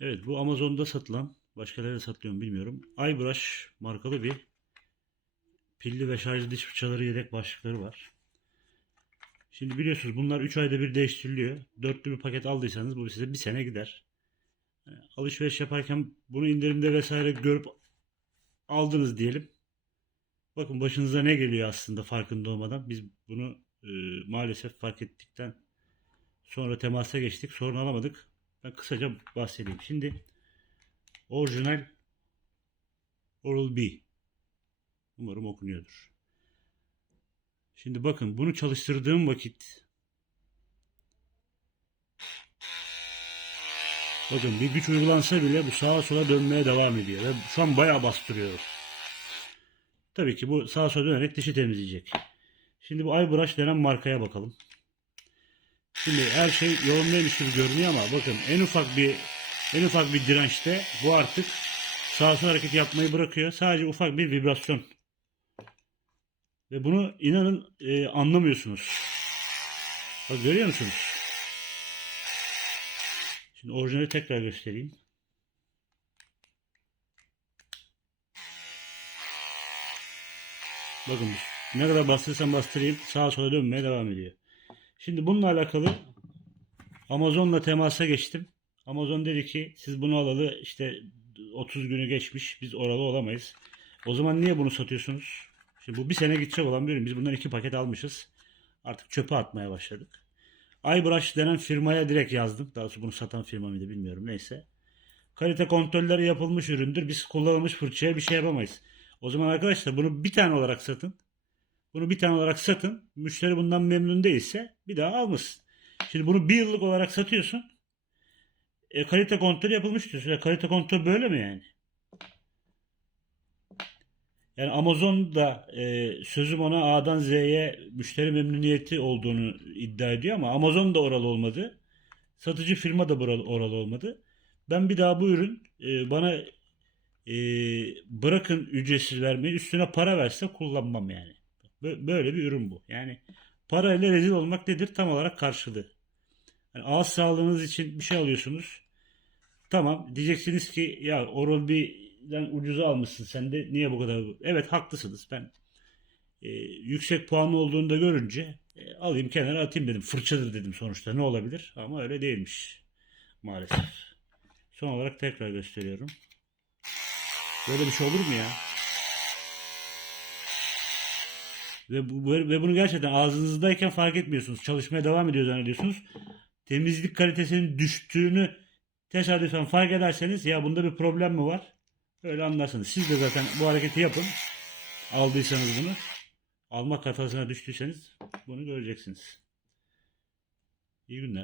Evet bu Amazon'da satılan başka nerede satılıyor bilmiyorum. iBrush markalı bir pilli ve şarjlı diş fırçaları yedek başlıkları var. Şimdi biliyorsunuz bunlar 3 ayda bir değiştiriliyor. Dörtlü bir paket aldıysanız bu size bir sene gider. Alışveriş yaparken bunu indirimde vesaire görüp aldınız diyelim. Bakın başınıza ne geliyor aslında farkında olmadan. Biz bunu e, maalesef fark ettikten sonra temasa geçtik. Sorun alamadık. Ben kısaca bahsedeyim. Şimdi orijinal Oral-B. Umarım okunuyordur. Şimdi bakın bunu çalıştırdığım vakit bakın bir güç uygulansa bile bu sağa sola dönmeye devam ediyor. Ve şu an bayağı bastırıyor. Tabii ki bu sağa sola dönerek dişi temizleyecek. Şimdi bu iBrush denen markaya bakalım. Şimdi her şey yolundaymış gibi görünüyor ama bakın en ufak bir en ufak bir dirençte bu artık sağa sola hareket yapmayı bırakıyor. Sadece ufak bir vibrasyon. Ve bunu inanın e, anlamıyorsunuz. Bak görüyor musunuz? Şimdi orijinali tekrar göstereyim. Bakın ne kadar bastırsam bastırayım sağa sola dönmeye devam ediyor. Şimdi bununla alakalı Amazon'la temasa geçtim. Amazon dedi ki siz bunu alalı işte 30 günü geçmiş biz oralı olamayız. O zaman niye bunu satıyorsunuz? Şimdi bu bir sene gidecek olan bir ürün. Biz bundan iki paket almışız. Artık çöpe atmaya başladık. iBrush denen firmaya direkt yazdım. Daha sonra bunu satan firma mıydı bilmiyorum. Neyse. Kalite kontrolleri yapılmış üründür. Biz kullanılmış fırçaya bir şey yapamayız. O zaman arkadaşlar bunu bir tane olarak satın. Bunu bir tane olarak satın. Müşteri bundan memnun değilse bir daha almasın. Şimdi bunu bir yıllık olarak satıyorsun. E, kalite kontrol yapılmış diyorsun. E, kalite kontrol böyle mi yani? Yani Amazon'da e, sözüm ona A'dan Z'ye müşteri memnuniyeti olduğunu iddia ediyor ama Amazon da oralı olmadı. Satıcı firma da buralı- oralı olmadı. Ben bir daha bu ürün e, bana e, bırakın ücretsiz vermeyi üstüne para verse kullanmam yani. Bö- Böyle bir ürün bu. Yani parayla rezil olmak nedir? Tam olarak karşılığı. Yani ağız sağlığınız için bir şey alıyorsunuz. Tamam diyeceksiniz ki ya Oral B'den ucuza almışsın sen de niye bu kadar? Evet haklısınız ben e, yüksek puanlı olduğunu da görünce e, alayım kenara atayım dedim. Fırçadır dedim sonuçta ne olabilir ama öyle değilmiş maalesef. Son olarak tekrar gösteriyorum. Böyle bir şey olur mu ya? Ve, bu, ve bunu gerçekten ağzınızdayken fark etmiyorsunuz. Çalışmaya devam ediyor zannediyorsunuz. Temizlik kalitesinin düştüğünü tesadüfen fark ederseniz ya bunda bir problem mi var? Öyle anlarsınız. Siz de zaten bu hareketi yapın. Aldıysanız bunu. Almak hatasına düştüyseniz bunu göreceksiniz. İyi günler.